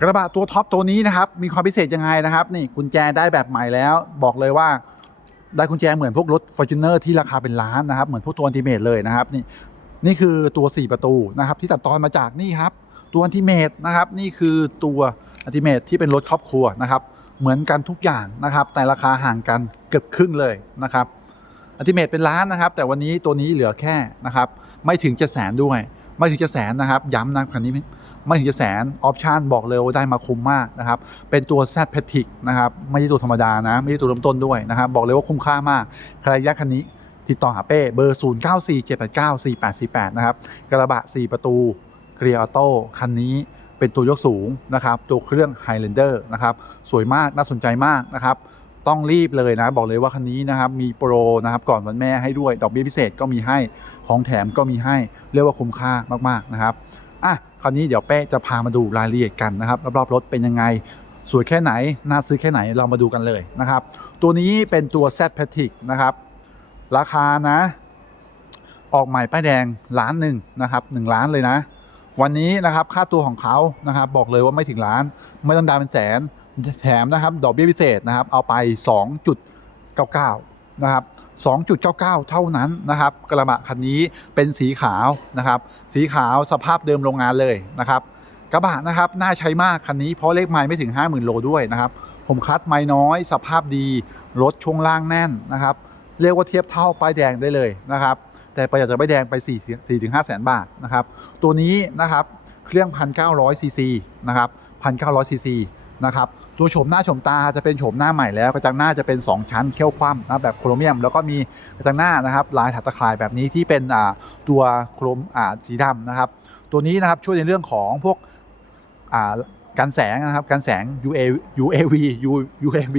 กระบะตัวท็อปตัวนี้นะครับ มีความพิเศษยังไงนะครับ นี่กุญแจได้แบบใหม่แล้ว บอกเลยว่าได้กุญแจเหมือนพวกรถ f o r t u n e r ที่ราคาเป็นล้านนะครับ เหมือนพวกตัวอันติเมตเลยนะครับ นี่นี่คือตัว 4 ประตูนะครับ ที่ตัดตอนมาจากนี่ครับ ตัวอันติเมตนะครับ นี่คือตัวอันติเมตที่เป็นรถครอบครัวนะครับ เหมือนกันทุกอย่างนะครับ แต่ราคาห่างกันเกือบครึ่งเลยนะครับอันติเมตเป็นล้านนะครับ แต่วันนี้ตัวนี้เหลือแค่นะครับ ไม่ถึงจะแสนด้วย ไม่ถึงจะแสนนะครับ ย้ำนะคันนี้ไม่ถึงจะแสนออปชันบอกเลยว่าได้มาคุ้มมากนะครับ เป็นตัว Z p e t i c นะครับ ไม่ใช่ตัวธรรมดานะ ไม่ใช่ตัวเริ่มต้นด้วยนะครับ บอกเลยว่าคุ้มค่ามาก ใครอยากคันนี้ติดต่อหาเป้เบอร์ 0 9 4 7 8 9 4 8 4 8 นะครับ กระบะ 4 ประตูเกียร์ออโต้คันนี้เป็นตัวยกสูงนะครับ ตัวเครื่อง Highlander นะครับ สวยมากน่าสนใจมากนะครับ ต้องรีบเลยนะบอกเลยว่าคันนี้นะครับมีโปรนะครับก่อนวันแม่ให้ด้วยดอกเบี้ยพิเศษก็มีให้ของแถมก็มีให้เรียกว่าคุ้มค่ามากๆนะครับอะคราวนี้เดี๋ยวเป้จะพามาดูรายละเอียดกันนะครับรอบๆรถเป็นยังไงสวยแค่ไหน น่าซื้อแค่ไหนเรามาดูกันเลยนะครับ ตัวนี้เป็นตัว Z p a t i c นะครับ ราคานะ ออกใหม่ป้ายแดงล้านหนึ่งนะครับหนึ่งล้านเลยนะ วันนี้นะครับค่าตัวของเขานะครับ บอกเลยว่าไม่ถึงล้าน ไม่ต้องดาวเป็นแสน แถมนะครับดอกเบี้ยพิเศษนะครับ เอาไป 2.99 นะครับ 2.99 เท่านั้นนะครับ กระบะคันนี้เป็นสีขาวนะครับ สีขาวสภาพเดิมโรงงานเลยนะครับ กระบะนะครับน่าใช้มากคันนี้เพราะเลขไม้ไม่ถึง 50,000 โลด้วยนะครับ ผมคัดไม้น้อย สภาพดีรถช่วงล่างแน่นนะครับ เรียกว่าเทียบเท่าป้ายแดงได้เลยนะครับ แต่ประหยัดจากป้ายแดงไป4 4ถึง5แสนบาทนะครับ ตัวนี้นะครับเครื่อง 1,900ซีซีนะครับ 1,900ซีซี นะครับตัวโฉมหน้าโฉมตาจะเป็นโฉมหน้าใหม่แล้วกระจังหน้าจะเป็น 2 ชั้นเขี้ยวคว่ำนะแบบโครเมียม แล้วก็มีกระจังหน้านะครับลายถักตะข่ายแบบนี้ที่เป็นตัวโครมสีดำนะครับ ตัวนี้นะครับช่วยในเรื่องของพวกอ่ากันแสงนะครับกันแสง UA UAV U UAV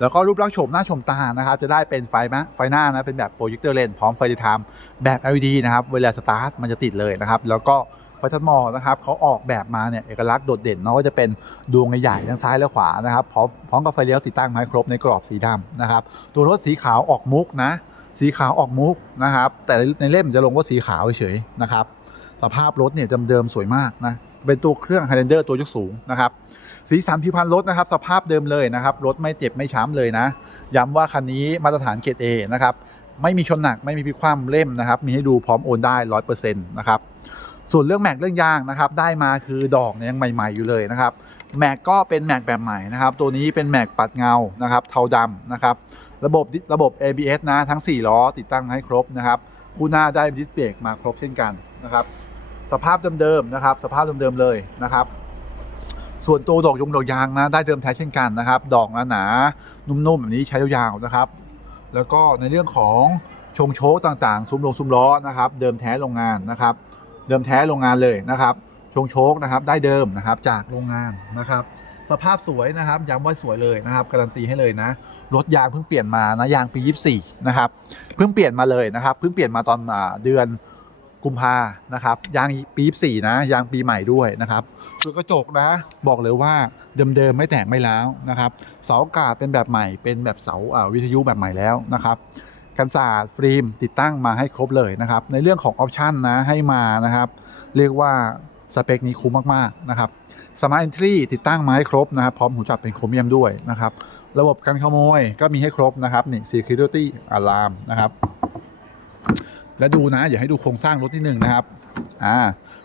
แล้วก็รูปลักษณ์โฉมหน้าโฉมตานะครับ จะได้เป็นไฟมะไฟหน้านะเป็นแบบโปรเจคเตอร์เลนพร้อมไฟไทม์แบบ LED นะครับ เวลาสตาร์ทมันจะติดเลยนะครับ แล้วก็ ฟทัดมอนะครับเขาออกแบบมาเนี่ยเอกลักษณ์โดดเด่นเนาะก็จะเป็นดวงใหญ่ทั้งซ้ายและขวานะครับพร้อมพร้อมกับไฟเลี้ยวติดตั้งมาครบในกรอบสีดำนะครับตัวรถสีขาวออกมุกนะสีขาวออกมุกนะครับแต่ในเล่มจะลงว่าสีขาวเฉยๆนะครับสภาพรถเนี่ยเดิมๆสวยมากนะเป็นตัวเครื่อง Highlander ตัวยกสูงนะครับสีสันผิวพรรณรถนะครับสภาพเดิมเลยนะครับรถไม่เจ็บไม่ช้ำเลยนะ ย้ำว่าคันนี้มาตรฐานเกรด A นะครับไม่มีชนหนักไม่มีพิกคว่ำเล่มนะครับมีให้ดูพร้อมโอนได้100%นะครับ ส่วนเรื่องแม็กเรื่องยางนะครับได้มาคือดอกเนี่ยยังใหม่ ๆอยู่เลยนะครับแม็กก็เป็นแม็กแบบใหม่นะครับตัวนี้เป็นแม็กปัดเงานะครับเทาดำนะครับระบบระบบ ABS นะทั้ง 4 ล้อติดตั้งให้ครบนะครับคู่หน้าได้ดิสเบรกมาครบเช่นกันนะครับสภาพเดิมๆนะครับ สภาพเดิมๆเลยนะครับ ส่วนตัวดอกยงดอกยางนะได้เดิมแท้เช่นกันนะครับ ดอกหนาๆนุ่มๆแบบนี้ใช้ยาวๆนะครับ แล้วก็ในเรื่องของชงโชคต่างๆ ซุ้มลงซุ้มล้อนะครับ เดิมแท้โรงงานนะครับ เดิมแท้โรงงานเลยนะครับชงโชคนะครับได้เดิมนะครับจากโรงงานนะครับ สภาพสวยนะครับย้ำว่าสวยเลยนะครับการันตีให้เลยนะรถยางเพิ่งเปลี่ยนมานะยางปี 24นะครับเพิ่งเปลี่ยนมาเลยนะครับเพิ่งเปลี่ยนมาตอนอเดือนกุมภานะครับยางปี24นะยางปีใหม่ด้วยนะครับส่วนกระจกนะบอกเลยว่าเดิมๆไม่แตกไม่แล้วนะครับ เสาอากาศเป็นแบบใหม่เป็นแบบเสาวิทยุแบบใหม่แล้วนะครับ กันศาสตร์ฟิล์มติดตั้งมาให้ครบเลยนะครับ ในเรื่องของออปชันนะให้มานะครับ เรียกว่าสเปคนี้คุ้มมากๆนะครับสมาร์ท n อนทรีติดตั้งมาให้ครบนะครับพร้อมหูจับเป็นโครเมียมด้วยนะครับระบบการขโมยก็มีให้ครบนะครับนี่ security alarm นะครับ และดูนะ อย่าให้ดูโครงสร้างรถนิดนึงนะครับอ่า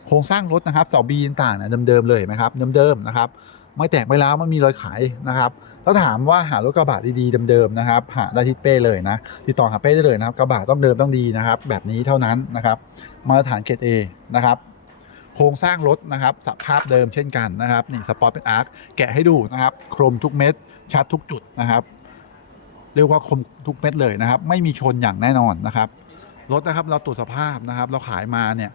โครงสร้างรถนะครับเสาบีต่างๆเนี่ยเดิมๆเลยไหมครับเดิมๆนะครับ ไม่แตกไม่ล้าวไม่มีรอยไขนะครับถ้าถามว่าหารถกระบะดีๆเดิมๆนะครับหาได้ที่เป้เลยนะติดต่อหาเป้ได้เลยนะครับกระบะต้องเดิมต้องดีนะครับ แบบนี้เท่านั้นนะครับมาตรฐานเกรด A นะครับโครงสร้างรถนะครับสภาพเดิมเช่นกันนะครับนี่สปอร์ตเป็นอาร์คแกะให้ดูนะครับโครมทุกเม็ดชัดทุกจุดนะครับ เรียกว่าคมทุกเม็ดเลยนะครับ ไม่มีชนอย่างแน่นอนนะครับรถนะครับเราตรวจสภาพนะครับ เราขายมาเนี่ย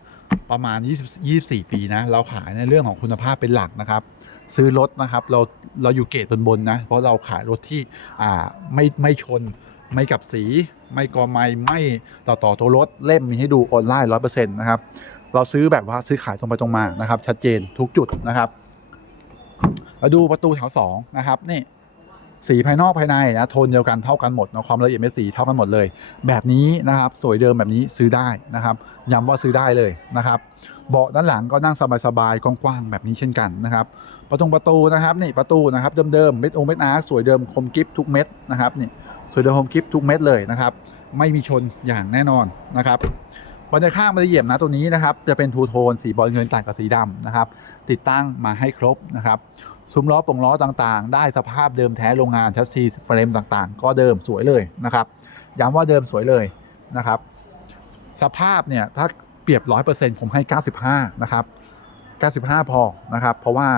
ประมาณ 20 24 ปีนะ เราขายในเรื่องของคุณภาพเป็นหลักนะครับ ซื้อรถนะครับเราเราอยู่เกรดบนบนะ เพราะเราขายรถที่อ่าไม่ไม่ชนไม่กับสี ไม่กอไม้ไม่ต่อต่อตัวรถเล่มมีให้ดูออนไลน์ร้อยเปอร์เซ็นต์นะครับเราซื้อแบบว่าซื้อขายตรงไปตรงมานะครับ ชัดเจนทุกจุดนะครับ มาดูประตูแถวสองนะครับนี่ สีภายนอกภายในนะโทนเดียวกันเท่ากันหมดนะความละเอียดเม็ดสีเท่ากันหมดเลย แบบนี้นะครับสวยเดิมแบบนี้ซื้อได้นะครับย้ำว่าซื้อได้เลยนะครับเบาะด้านหลังก็นั่งสบายๆกว้างๆแบบนี้เช่นกันนะครับประตูประตูนะครับนี่ประตูนะครับเดิมๆเม็ดองเม็ดอาร์สวยเดิมคมกิฟทุกเม็ดนะครับนี่สวยเดิมคมกิฟทุกเม็ดเลยนะครับไม่มีชนอย่างแน่นอนนะครับ บันไดข้างบันไดเหยียบนะตัวนี้นะครับ จะเป็นทูโทนสีบอลเงินต่างกับสีดำนะครับ ติดตั้งมาให้ครบนะครับ ซุ้มล้อปงล้อต่างๆ ได้สภาพเดิมแท้โรงงานชัสซีเฟรมต่างๆ ก็เดิมสวยเลยนะครับ ย้ำว่าเดิมสวยเลยนะครับ สภาพเนี่ยถ้าเปรียบร้อยเปอร์เซ็นต์ผมให้ 95 นะครับ 95 พอนะครับ เพราะว่า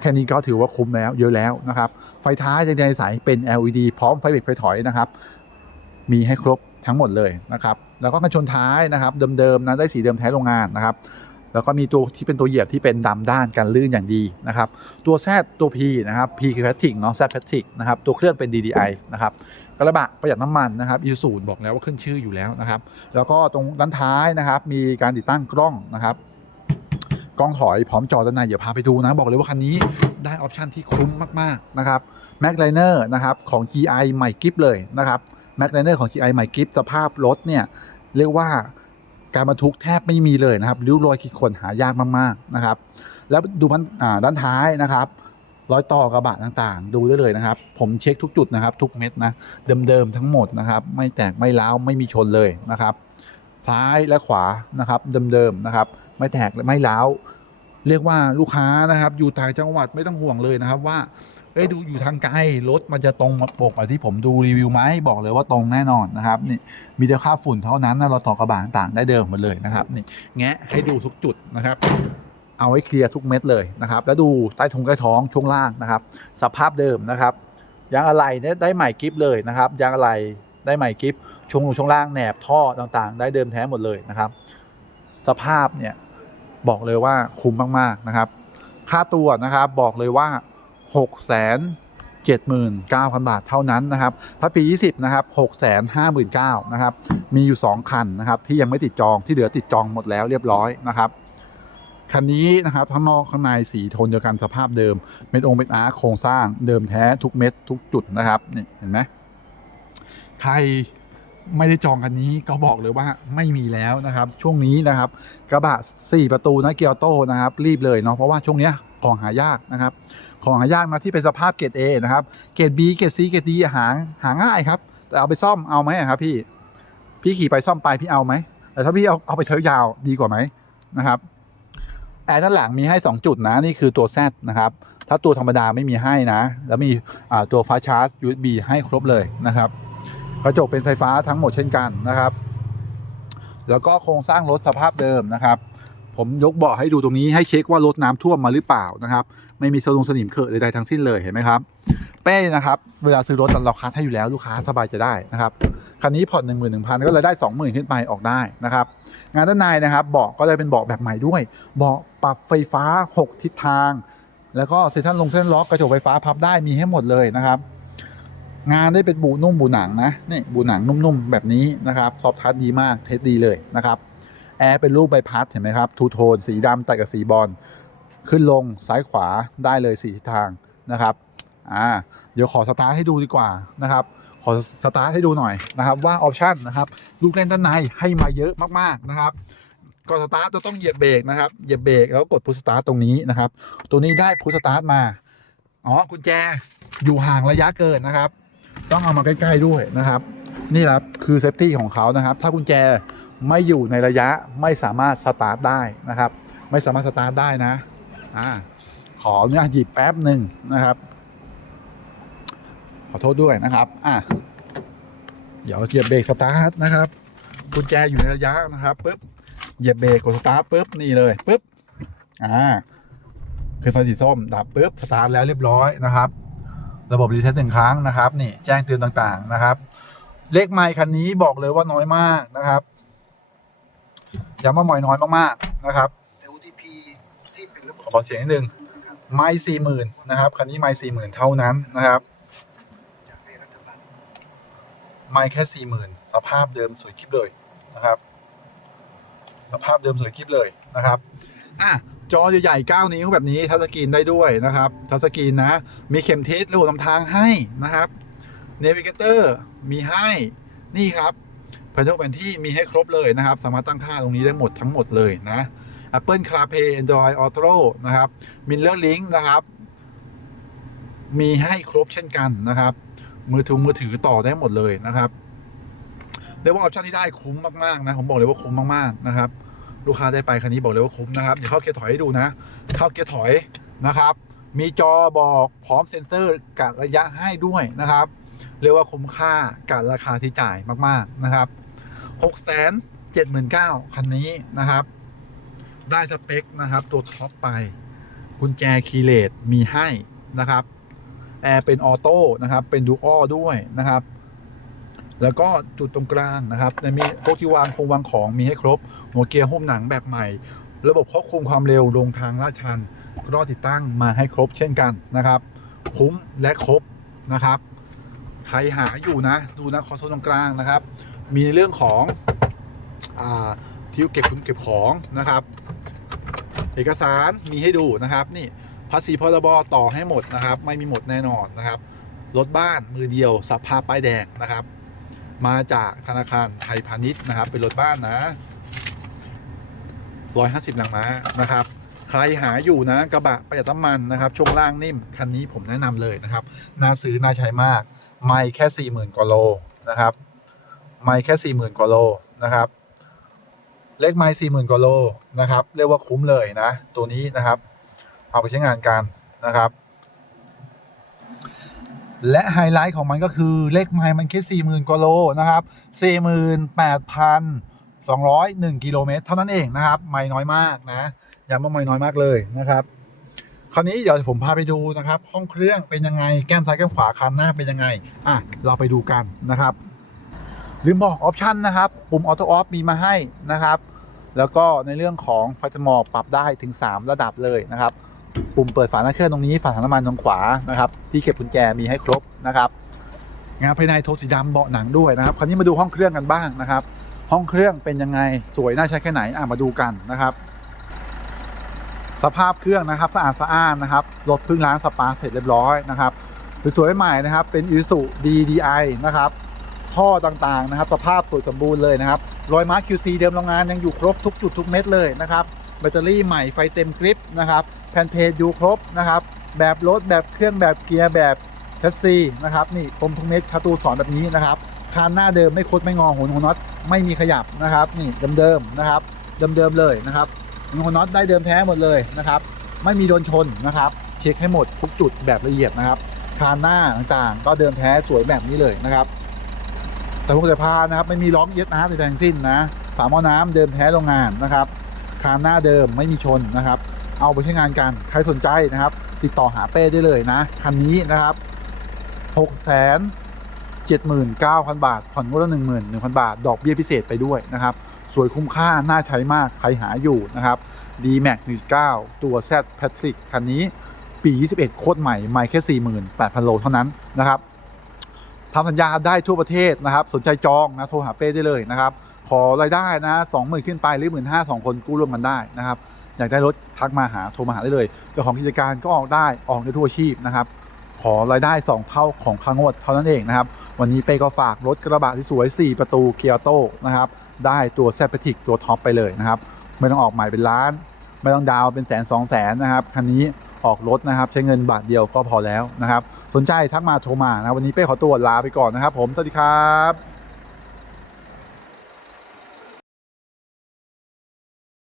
แค่นี้ก็ถือว่าคุ้มแล้วเยอะแล้วนะครับ ไฟท้ายในใสเป็น LED พร้อมไฟเบรกไฟถอยนะครับ มีให้ครบทั้งหมดเลยนะครับ แล้วก็กันชนท้ายนะครับ เดิมๆนะได้สีเดิมแท้โรงงานนะครับ แล้วก็มีตัวที่เป็นตัวเหยียบที่เป็นดำด้านกันลื่นอย่างดีนะครับ ตัว Z ตัว P นะครับ P คือแพทริกเนาะ Z แพทริกนะครับตัวเครื่องเป็น DDI นะครับกระบะประหยัดน้ำมันนะครับอีซูบอกแล้วว่าขึ้นชื่ออยู่แล้วนะครับ แล้วก็ตรงด้านท้ายนะครับ มีการติดตั้งกล้องนะครับกล้องถอยพร้อมจอด้านในเดี๋ยวพาไปดูนะ บอกเลยว่าคันนี้ได้ออปชันที่คุ้มมากๆนะครับแม็กไลเนอร์นะครับของ GI ใหม่กิฟเลยนะครับแม็กไลเนอร์ของ GI ใหม่กิฟสภาพรถเนี่ย เรียกว่าการบรรทุกแทบไม่มีเลยนะครับริ้วรอยขีดข่วนหายากมากๆนะครับ แล้วดูมันด้านท้ายนะครับรอยต่อกระบะต่างๆ ดูได้เลยนะครับ ผมเช็คทุกจุดนะครับ ทุกเม็ดนะเดิมๆทั้งหมดนะครับ ไม่แตกไม่ร้าวไม่มีชนเลยนะครับ ซ้ายและขวานะครับเดิมๆนะครับ ไม่แตกไม่ร้าวเรียกว่าลูกค้านะครับ อยู่ต่างจังหวัดไม่ต้องห่วงเลยนะครับว่า เอ้ยดูอยู่ทางไกลรถมันจะตรงปกกับที่ผมดูรีวิวไหมบอกเลยว่าตรงแน่นอนนะครับนี่มีแต่ค่าฝุ่นเท่านั้นนะเราต่อกระบะต่างได้เดิมหมดเลยนะครับนี่แงะให้ดูทุกจุดนะครับเอาไว้เคลียร์ทุกเม็ดเลยนะครับ แล้วดูใต้ทงใต้ท้องช่วงล่างนะครับ สภาพเดิมนะครับยางอะไหล่ได้ใหม่กิฟเลยนะครับยางอะไหล่ได้ใหม่กิฟช่วงช่วงล่างแหนบท่อต่างๆ ได้เดิมแท้หมดเลยนะครับ สภาพเนี่ยบอกเลยว่าคุ้มมากๆนะครับ ค่าตัวนะครับบอกเลยว่า 6 7 9 0 0 0 บาทเท่านั้นนะครับ ถ้าปี 20 นะครับ 6 5 9 0 0 0นะครับ มีอยู่ 2 คันนะครับ ที่ยังไม่ติดจอง ที่เหลือติดจองหมดแล้วเรียบร้อยนะครับ คันนี้นะครับทั้งนอกข้างในสีโทนเดียวกันสภาพเดิม เม็ดองค์เม็ดอาร์โครงสร้างเดิมแท้ทุกเม็ดทุกจุดนะครับ นี่เห็นไหมใครไม่ได้จองคันนี้ก็บอกเลยว่าไม่มีแล้วนะครับ ช่วงนี้นะครับ กระบะ 4 ประตูนะเกียร์โตนะครับ รีบเลยเนาะ เพราะว่าช่วงเนี้ยของหายากนะครับของหายากมาที่เป็นสภาพเกรด A นะครับ เกรด B เกรด C เกรด D หาหาง่ายครับ แต่เอาไปซ่อมเอาไหมครับพี่ พี่ขี่ไปซ่อมไปพี่เอาไหม แต่ถ้าพี่เอาเอาไปใช้ยาวดีกว่าไหมนะครับ แอร์ด้านหลังมีให้ 2 จุดนะ นี่คือตัว Z นะครับ ถ้าตัวธรรมดาไม่มีให้นะ แล้วมีตัวฟ้าชาร์จ USB ให้ครบเลยนะครับ กระจกเป็นไฟฟ้าทั้งหมดเช่นกันนะครับ แล้วก็โครงสร้างรถสภาพเดิมนะครับผมยกเบาะให้ดูตรงนี้ให้เช็คว่ารถน้ำท่วมมาหรือเปล่านะครับ ไม่มีสลงสนิมเคอะใดๆทั้งสิ้นเลยเห็นไหมครับ เป้นะครับเวลาซื้อรถเราคัดให้อยู่แล้วลูกค้าสบายจะได้นะครับคันนี้ผ่อนหนึ่งหมื่นหนึ่งพันก็เลยได้สองหมื่นขึ้นไปออกได้นะครับงานด้านในนะครับเบาะก็จะเป็นเบาะแบบใหม่ด้วยเบาะปรับไฟฟ้า 6 ทิศทาง แล้วก็เซ็นทรัลลงเส้นล็อกกระจกไฟฟ้าพับได้มีให้หมดเลยนะครับงานได้เป็นบูนุ่มบูหนังนะนี่บูหนังนุ่มๆแบบนี้นะครับซอฟทัชดีมากเทสดีเลยนะครับแอร์เป็นรูปใบพัดเห็นไหมครับทูโทนสีดำตัดกับสีบอล ขึ้นลงซ้ายขวาได้เลยสีทิศทางนะครับอ่าเดี๋ยวขอสตาร์ทให้ดูดีกว่านะครับขอสตาร์ทให้ดูหน่อยนะครับว่าออปชันนะครับลูกเล่นด้านในให้มาเยอะมากๆนะครับก่อนสตาร์ทจะต้องเหยียบเบรกนะครับเหยียบเบรกแล้วกดพุชสตาร์ทตรงนี้นะครับ ตัวนี้ได้พุชสตาร์ทมาอ๋อกุญแจอยู่ห่างระยะเกินนะครับ ต้องเอามาใกล้ ๆด้วยนะครับ นี่แหละครับคือเซฟตี้ของเขานะครับ ถ้ากุญแจไม่อยู่ในระยะไม่สามารถสตาร์ทได้นะครับ ไม่สามารถสตาร์ทได้นะ อ่าขออนุญาตหยิบแป๊บหนึ่งนะครับ ขอโทษด้วยนะครับอะเดี๋ยวเหยียบเบรกสตาร์ทนะครับกุญแจอยู่ในระยะนะครับปุ๊บเหยียบเบรกกดสตาร์ทปุ๊บนี่เลยปุ๊บอ่าคือไฟสีส้มดับปุ๊บสตาร์ทแล้วเรียบร้อยนะครับ ระบบรีเซ็ตหนึ่งครั้งนะครับ นี่แจ้งเตือนต่างๆนะครับ เลขไมค์คันนี้บอกเลยว่าน้อยมากนะครับย้ำว่าหมอยน้อยมากๆนะครับ LTP ที่เป็นระบบ ขอเสียงนิดนึงไมค์สี่หมื่นนะครับ คันนี้ไมค์สี่หมื่นเท่านั้นนะครับ ไม่แค่สี่หมื่นสภาพเดิมสวยคลิปเลยนะครับ สภาพเดิมสวยคลิปเลยนะครับอะจอใหญ่ๆ9นิ้วแบบนี้ทัชสกรีนได้ด้วยนะครับทัชสกรีนนะ มีเข็มทิศระบบนำทางให้นะครับเนวิเกเตอร์มีให้นี่ครับแผนที่แผนที่มีให้ครบเลยนะครับ สามารถตั้งค่าตรงนี้ได้หมดทั้งหมดเลยนะ Apple CarPlay Android Auto นะครับ Mirror Link นะครับ มีให้ครบเช่นกันนะครับ มือถือมือถือต่อได้หมดเลยนะครับเรียกว่าออปชั่นที่ได้คุ้มมากๆนะผมบอกเลยว่าคุ้มมากๆนะครับ ลูกค้าได้ไปคันนี้บอกเลยว่าคุ้มนะครับเดี๋ยวเข้าเกียร์ถอยให้ดูนะเข้าเกียร์ถอยนะครับ มีจอบอกพร้อมเซ็นเซอร์กะระยะให้ด้วยนะครับเรียกว่าคุ้มค่ากับราคาที่จ่ายมาก ๆ นะครับ 6 7 9 0 0 0 คันนี้นะครับ ได้สเปคนะครับ ตัวท็อปไปกุญแจคีย์เลสมีให้นะครับแอร์เป็นออโต้นะครับ เป็นดูอัลด้วยนะครับ แล้วก็จุดตรงกลางนะครับจะมีพวกที่วางคงวางของมีให้ครบ หัวเกียร์หุ้มหนังแบบใหม่ ระบบควบคุมความเร็วลงทางลาดชันก็ติดตั้งมาให้ครบเช่นกันนะครับ คุ้มและครบนะครับ ใครหาอยู่นะ ดูนะคอนโซลตรงกลางนะครับ มีเรื่องของ ที่เก็บคุณเก็บของนะครับ เอกสารมีให้ดูนะครับ นี่ภาษีพรบต่อให้หมดนะครับ ไม่มีหมดแน่นอนนะครับรถบ้านมือเดียวสภาพป้ายแดงนะครับ มาจากธนาคารไทยพาณิชย์นะครับ เป็นรถบ้านนะ150แรงม้านะครับ ใครหาอยู่นะกระบะประหยัดน้ำมันนะครับ ช่วงล่างนิ่มคันนี้ผมแนะนำเลยนะครับน่าซื้อน่าใช้มาก ไม่แค่ 40,000กว่าโลนะครับ ไม่แค่ 40,000กว่าโลนะครับ เลขไม่40,000กว่าโลนะครับ เรียกว่าคุ้มเลยนะ ตัวนี้นะครับ เอาไปใช้งานกันนะครับ และไฮไลท์ของมันก็คือเลขไมล์มันแค่40,000กว่าโลนะครับ48,201กิโลเมตรเท่านั้นเองนะครับ ไม่น้อยมากนะย้ำว่าไม่น้อยมากเลยนะครับ คราวนี้เดี๋ยวผมพาไปดูนะครับ ห้องเครื่องเป็นยังไงแก้มซ้ายแก้มขวาคันหน้าเป็นยังไงอะเราไปดูกันนะครับ ลืมบอกออปชันนะครับ ปุ่มออโต้ออฟมีมาให้นะครับ แล้วก็ในเรื่องของไฟจมอปรับได้ถึง 3 ระดับเลยนะครับ ปุ่มเปิดฝาหน้าเครื่องตรงนี้ฝาถังน้ำมันตรงขวานะครับ ที่เก็บกุญแจมีให้ครบนะครับงานภายในโทนสีดำเบาะหนังด้วยนะครับ คราวนี้มาดูห้องเครื่องกันบ้างนะครับ ห้องเครื่องเป็นยังไงสวยน่าใช้แค่ไหนอะมาดูกันนะครับ สภาพเครื่องนะครับสะอาดสะอ้านนะครับรถเพิ่งล้างสปาเสร็จเรียบร้อยนะครับสวยๆใหม่นะครับ เป็นอิสุ DDI นะครับ ท่อต่างๆนะครับ สภาพสวยสมบูรณ์เลยนะครับรอยมาร์ค QC เดิมโรงงานยังอยู่ครบทุกจุดทุกเม็ดเลยนะครับแบตเตอรี่ใหม่ไฟเต็มกริปนะครับแผ่นเพจอยู่ครบนะครับแบบรถแบบเครื่องแบบเกียร์แบบแชสซีนะครับนี่คมทุกเม็ดคาตูสอนแบบนี้นะครับคานหน้าเดิมไม่คดไม่งอหัวหัวน็อตไม่มีขยับนะครับนี่เดิมๆนะครับเดิมๆเลยนะครับหัวน็อตได้เดิมแท้หมดเลยนะครับไม่มีโดนชนนะครับเช็คให้หมดทุกจุดแบบละเอียดนะครับคานหน้าต่างๆ ก็เดิมแท้สวยแบบนี้เลยนะครับ แต่พวกแต่พานนะครับไม่มีล็อกเย็ดน้ำใดทั้งสิ้นนะฝาหม้อน้ำเดิมแท้โรงงานนะครับคานหน้าเดิมไม่มีชนนะครับ เอาไปใช้งานกันใครสนใจนะครับ ติดต่อหาเป้ได้เลยนะคันนี้นะครับ6 7 9 0 0 0 บาท ผ่อนงวดละ11,000 บาท ดอกเบี้ยพิเศษไปด้วยนะครับ สวยคุ้มค่า น่าใช้มาก ใครหาอยู่นะครับ d m a x 19ตัว Z Patrick คันนี้ ปี 21 โคตรใหม่ ไม่แค่ 48,000 โลเท่านั้นนะครับ ทำสัญญาได้ทั่วประเทศนะครับ สนใจจองนะโทรหาเป้ได้เลยนะครับ ขอรายได้นะสองหมื่นขึ้นไปหรือหมื่นห้าสองคนกู้ร่วมกันได้นะครับอยากได้รถทักมาหาโทรมาหาได้เลยเจ้าของกิจการก็ออกได้ออกได้ทั่วชีพนะครับ ขอรายได้ 2 เท่าของค่างวดเท่านั้นเองนะครับ วันนี้เป้ก็ฝากรถกระบะที่สวย 4 ประตูเคียโตนะครับได้ตัวแซปเปติกตัวท็อปไปเลยนะครับ ไม่ต้องออกใหม่เป็นล้าน ไม่ต้องดาวน์เป็นแสนสองแสนนะครับคันนี้ออกรถนะครับใช้เงินบาทเดียวก็พอแล้วนะครับ สนใจทักมาโทรมานะวันนี้เป้ขอตัวลาไปก่อนนะครับผมสวัสดีครับ